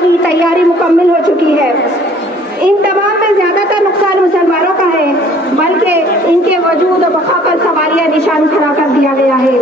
की तैयारी मुकम्मल हो चुकी है। इन तमाम में ज्यादातर नुकसान मुसलमानों का है, बल्कि इनके वजूद और बका पर सवालिया निशान खड़ा कर दिया गया है।